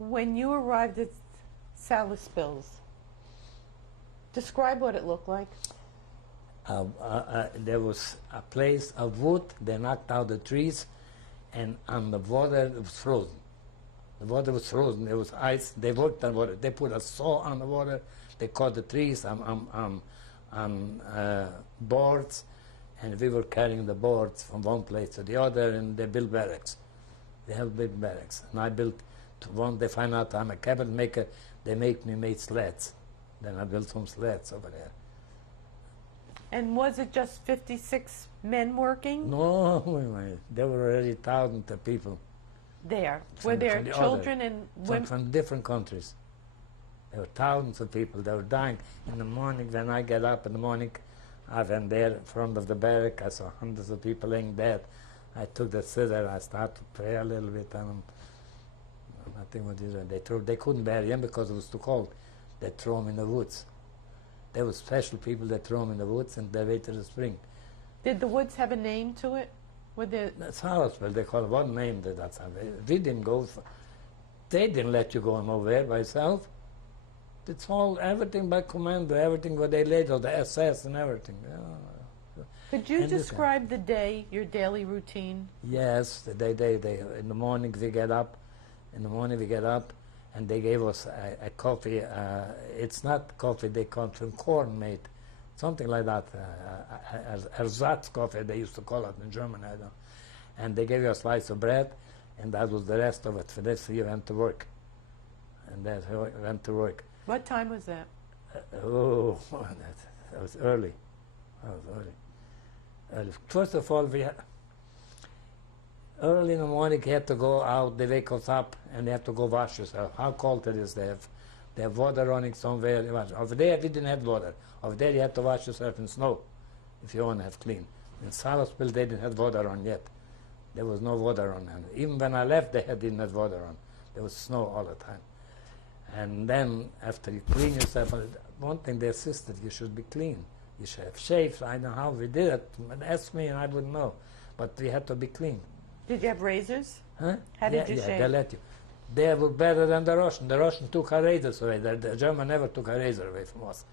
When you arrived at Salispils, describe what it looked like. There was a place of wood, they knocked out the trees, and on the water it was frozen. The water was frozen, there was ice, they worked on water, they put a saw on the water, they cut the trees on boards, and we were carrying the boards from one place to the other, and they built barracks. They have big barracks. And I built one, they find out I'm a cabinet maker, they make me make sleds. Then I built some sleds over there. And was it just 56 men working? No, there were already thousands of people. There. Were there children and women? From different countries. There were thousands of people. They were dying. In the morning, when I get up in the morning, I went there in front of the barrack. I saw hundreds of people laying dead. I took the scissor. I started to pray a little bit on them. I think what they couldn't bury him because it was too cold. They threw him in the woods. There were special people that threw him in the woods and they waited the spring. Did the woods have a name to it? That's Harrisville. They call it one name. We didn't go. They didn't let you go over there by yourself. It's all everything by commando, everything what they laid on the SS and everything. Yeah. Could you describe the day, your daily routine? Yes, they in the morning we get up. In the morning we get up, and they gave us a coffee. It's not coffee; they call it from corn made, something like that. Ersatz coffee they used to call it in German. I don't. And they gave you a slice of bread, and that was the rest of it. For this, you went to work, and that's how I went to work. What time was that? That was early. That was early. First of all, early in the morning, you have to go out, they wake us up, and you have to go wash yourself. How cold it is, they have water running somewhere. Over there, we didn't have water. Over there, you have to wash yourself in snow, if you want to have clean. In Salisbury, they didn't have water on yet. There was no water on. And even when I left, they didn't have water on. There was snow all the time. And then, after you clean yourself, one thing they insisted, you should be clean. You should have shaved. I know how we did it. Ask me, and I wouldn't know. But we had to be clean. Did you have razors? Huh? How did you shave? They let you. They were better than the Russian. The Russian took our razors away. The German never took a razor away from us.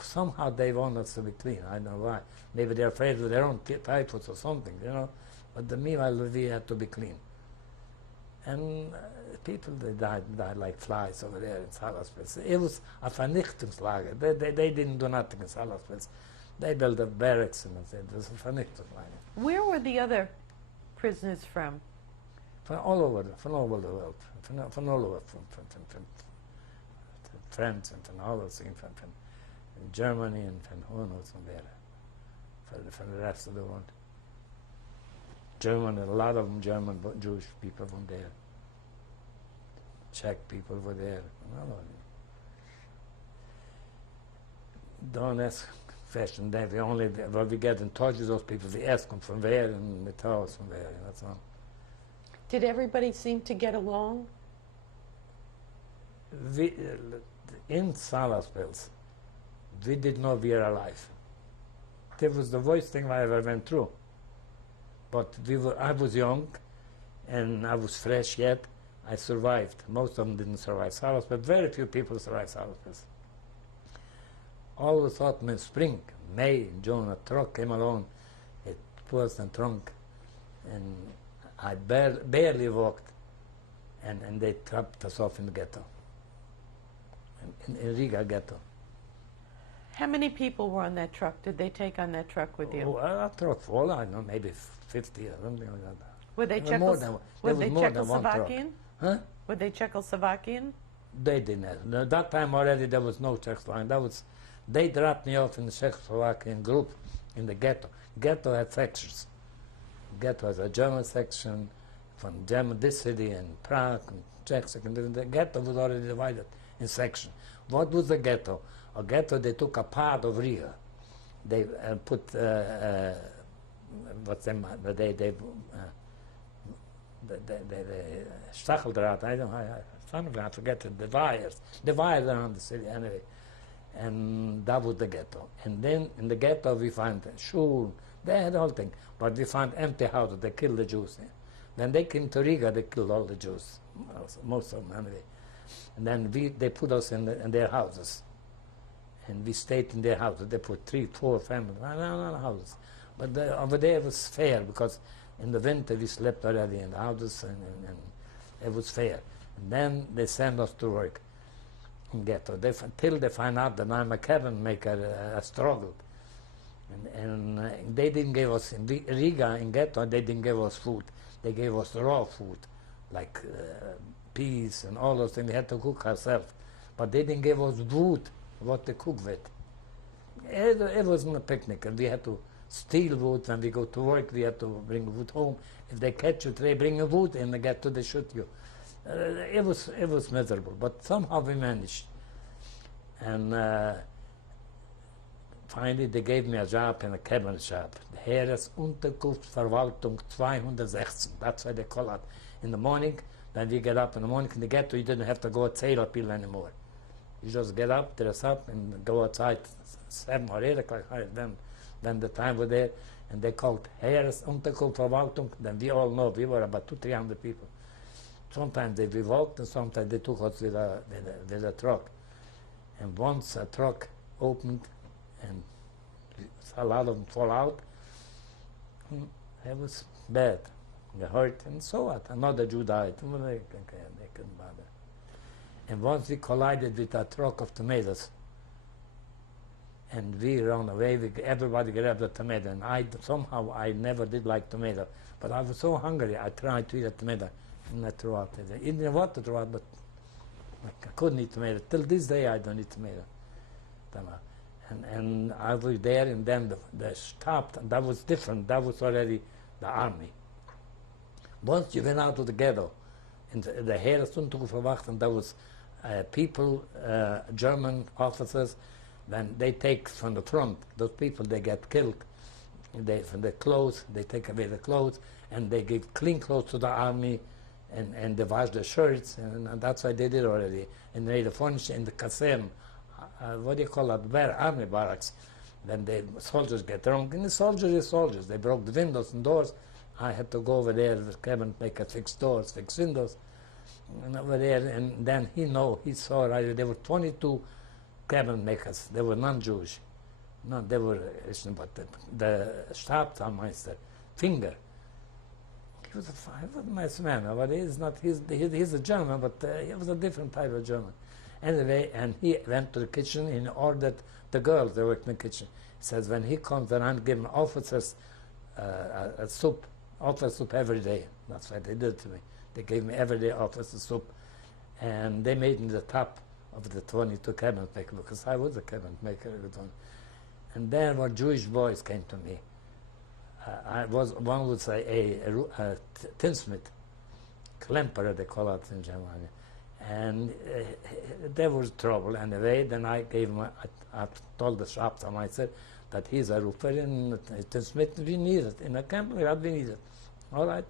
Somehow they want us to be clean. I don't know why. Maybe they're afraid of their own typhus or something, you know. But meanwhile, we had to be clean. And people, they died like flies over there in Salisbury. It was a Vernichtungslager. They didn't do nothing in Salisbury. They built the barracks and it was a Vernichtungslager. Where were the other prisoners from? From all over the world. From all over, from France and from all those things, from Germany and from who knows where, from the rest of the world. German, a lot of them German Jewish people from there. Czech people were there. Don't ask questions. When we get in touch with those people, we ask them from where and they tell us from where. That's all. Did everybody seem to get along? In Salisbury, we didn't know we were alive. That was the worst thing I ever went through. But I was young, and I was fresh yet. I survived. Most of them didn't survive Salisbury, but very few people survived Salisbury. All of a sudden in spring, May, June, a truck came along. It was a trunk, and I barely walked, and they trapped us off in the ghetto, in Riga ghetto. How many people were on that truck? Did they take on that truck with you? A truck full, I don't know, maybe 50 or something like that. Were they Czechoslovakian? Huh? Were they Czechoslovakian? They didn't have. At that time already there was no Czechoslovakian. They dropped me off in the Czechoslovakian group in the ghetto. Ghetto had sections. Ghetto has a German section from German, this city, and Prague, and Czech section. The ghetto was already divided in sections. What was the ghetto? A ghetto, they took a part of Riga. They put what's them? They Stacheldraht. I forget it. The wires around the city anyway. And that was the ghetto. And then in the ghetto we find shul. They had the whole thing, but we found empty houses. They killed the Jews. When they came to Riga, they killed all the Jews. most of them anyway. And then they put us in their houses. And we stayed in their houses. They put 3, 4 families in our houses. But over there it was fair, because in the winter we slept already in the houses, and it was fair. And then they sent us to work in ghetto. Till they find out that I'm a cabin maker, I struggled. And they didn't give us, in Riga, in ghetto, they didn't give us food. They gave us raw food, like peas and all those things. We had to cook ourselves. But they didn't give us wood, what to cook with. It wasn't a picnic, and we had to steal wood when we go to work. We had to bring wood home. If they catch you, they bring a wood in the ghetto, they shoot you. It was miserable, but somehow we managed. And finally, they gave me a job in a cabinet shop. Heeresunterkunftsverwaltung 216. That's why they call it. In the morning, when we get up in the morning in the ghetto, you didn't have to go at Zählerpil anymore. You just get up, dress up, and go outside 7 or 8 o'clock, when the time was there. And they called Heeresunterkunftsverwaltung. Then we all know we were about 200-300 people. Sometimes we walked, and sometimes they took us with a truck. And once a truck opened, and a lot of them fall out, it was bad. They hurt, and so what? Another Jew died. They couldn't bother. And once we collided with a truck of tomatoes, and we ran away, everybody grabbed a tomato, and somehow I never did like tomato, but I was so hungry, I tried to eat a tomato, and I threw out. I didn't want to throw out, but I couldn't eat tomato. Till this day, I don't eat tomato. And I was there, and then they stopped, and that was different. That was already the army. Once you went out of the ghetto, in the Heeresunterkunftsverwaltung, there was people, German officers, when they take from the front, those people, they get killed. From the clothes, they take away the clothes, and they give clean clothes to the army, and they wash the shirts, and that's why they did already. And they made the furniture in the caserne. What do you call it? Army barracks. Then the soldiers get drunk, and the soldiers are soldiers. They broke the windows and doors. I had to go over there, the cabinet maker, fix doors, fix windows, and over there. And then he saw right. There were 22 cabinet makers. They were non-Jewish. No, they were Christian, but the Stabsmeister, Finger. He was a nice man, but he's a German, but he was a different type of German. Anyway, and he went to the kitchen and ordered the girls that worked in the kitchen. He says, when he comes around, give him officers a soup, officer soup every day. That's what they did to me. They gave me every day officer soup. And they made me the top of the 22 cabinet maker, because I was a cabinet maker. And then when Jewish boys came to me, one was a tinsmith, Klemperer, they call it in Germany. And there was trouble anyway. Then I gave him, I told the Stabsmeister that he's a roofer in tinsmith, we need it. In a camp, we need it. All right.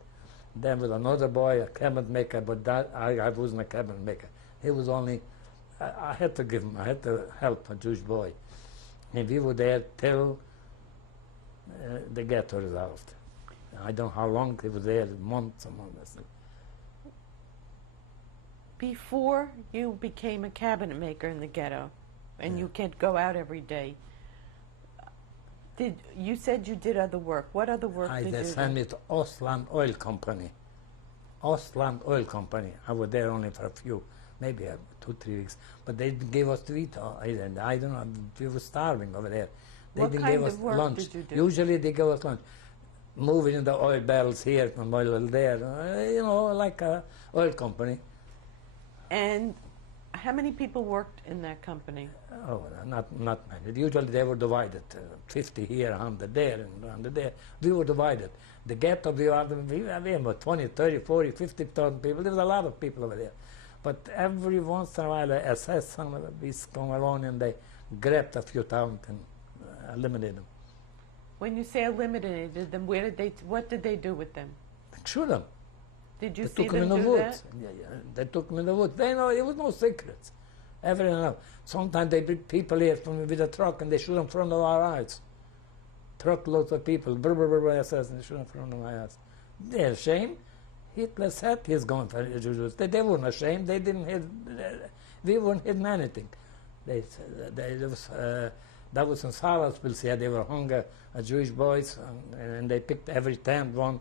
Then with another boy, a cabinet maker, but that I wasn't a cabinet maker. He was only, I had to give him, I had to help a Jewish boy. And we were there till the ghetto resolved. I don't know how long he was there, months and months. Before you became a cabinet maker in the ghetto, and you could go out every day, you said you did other work. What other work did you do? They sent me to Ostland Oil Company. Ostland Oil Company. I was there only for a few, maybe 2-3 weeks. But they didn't give us to eat. I don't know. We were starving over there. They what didn't kind give us of work lunch. Did you do? Usually they give us lunch. Moving in the oil barrels here and oil there. Like a oil company. And how many people worked in that company? Oh, not many. Usually they were divided, 50 here, 100 there, and 100 there. We were divided. The ghetto, we had about 20, 30, 40, 50,000 people. There was a lot of people over there. But every once in a while, the SS come along and they grabbed a few thousand and eliminated them. When you say eliminated them, what did they do with them? Shoot them. Did you They see took them them in the do woods. that? Yeah, they took them in the woods. They know it was no secrets. Everyone. Sometimes they bring people here with a truck and they shoot in front of our eyes. Truckloads of people, SS, and they shoot in front of my eyes. They're ashamed. Hitler said he's going for Jews. They weren't ashamed. They didn't hide. We weren't hidden anything. That was in Salaspils. Yeah, they were hung Jewish boys, and they picked every 10th one,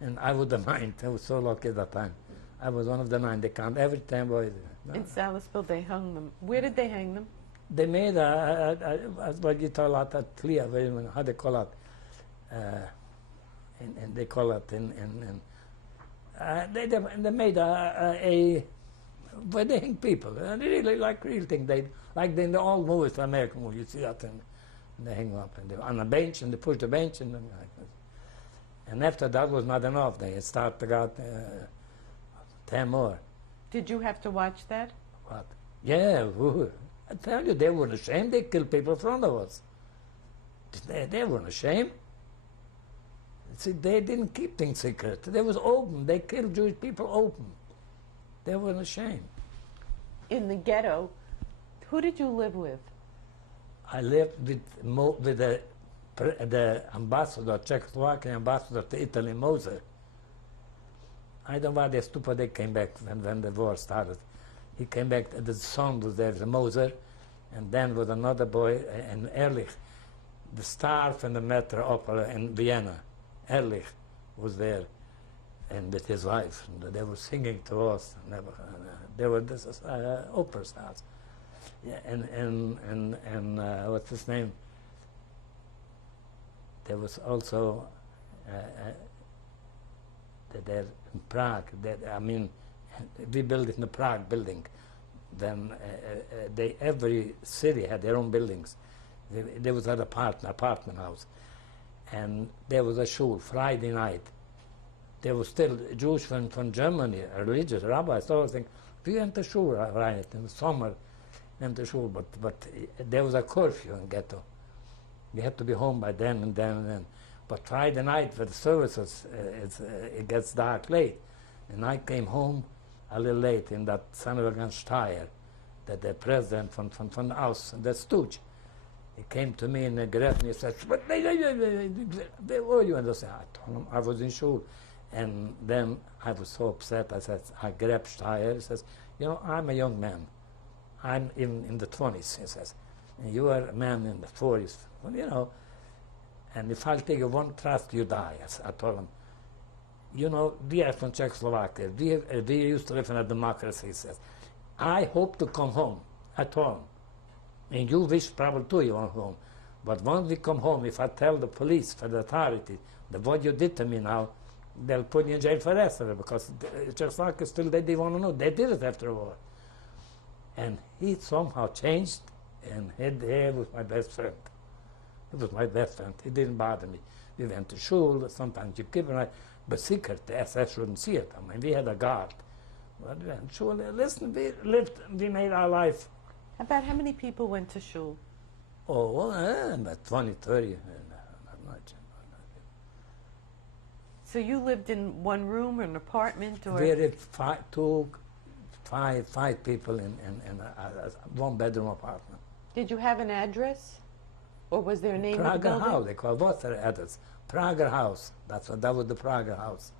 and I would have mind. I was so lucky at that time. I was one of the 9. They count every 10 boys. In Salisbury, they hung them. Where did they hang them? They made what you call it, a clear, how they call it, and they call it they made where they hang people. They really like real thing. They like in the old movies, the American movies. You see that, and they hang up and they on a bench, and they push the bench, and and after that was not enough. They started to got 10 more. Did you have to watch that? What? Yeah. I tell you, they weren't ashamed. They killed people in front of us. They weren't ashamed. See, they didn't keep things secret. They was open. They killed Jewish people open. They weren't ashamed. In the ghetto, who did you live with? I lived with the ambassador, Czechoslovakian ambassador to Italy, Moser. I don't know why they're stupid. They came back when the war started. He came back, the son was there, the Moser, and then with another boy, and Ehrlich, the star from the Metro Opera in Vienna. Ehrlich was there, and with his wife. And they were singing to us. They were opera stars. Yeah, and what's his name? There was also there in Prague. We built it in the Prague building. Then every city had their own buildings. There was an apartment house, and there was a shul Friday night. There was still Jews from Germany, religious rabbis. All things. We went to shul right in the summer, went to shul, but there was a curfew in ghetto. You had to be home by then and then and then. But Friday night for the services, it gets dark late, and I came home a little late in that Sannerberg Steyr, that the president from the house, the stooge. He came to me in the grave and he said, where were you? And I said, I told him I was in shul. And then I was so upset. I said, I grabbed Steyr. He says, I'm a young man. I'm in the 20s, he says. And you are a man in the 40s. Well, and if I'll take one thrust, you die. I told him, we are from Czechoslovakia. We used to live in a democracy, he says. I hope to come home. I told him. And you wish probably too you want home. But when we come home, if I tell the police, for the authority, that what you did to me now, they'll put you in jail for the rest of it, because Czechoslovakia still, they want to know. They did it after the war. And he somehow changed, and he was my best friend. He was my best friend. He didn't bother me. We went to shul, sometimes you keep it, but secret, the SS shouldn't see it. We had a guard. But we went to shul. Listen, we made our life. About how many people went to shul? Oh, well, about 20, 30. Not much. So you lived in one room or an apartment? Or? We lived five people in a one-bedroom apartment. Did you have an address? Or was there a name of the Prager building? House, they call it. What's the address? Prager House. That was the Prager House.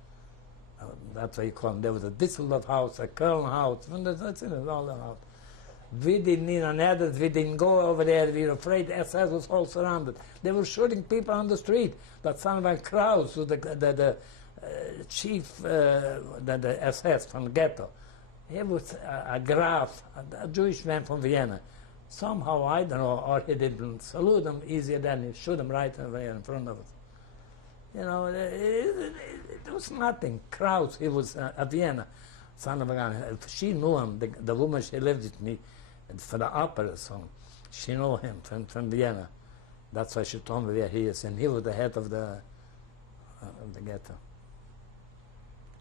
That's what you call it. There was a Düsseldorf house, a Köln house, that's it, all the house. We didn't need an address, we didn't go over there, we were afraid the SS was all surrounded. They were shooting people on the street. That son of Kraus, who the chief, the SS from the ghetto. He was a Graf, a Jewish man from Vienna. Somehow, I don't know, or he didn't salute them easier than he shoot them right in front of us. It was nothing. Kraus, he was a Vienna, son of a gun. She knew him, the woman she lived with me for the opera song. She knew him from Vienna. That's why she told me where he is, and he was the head of the ghetto.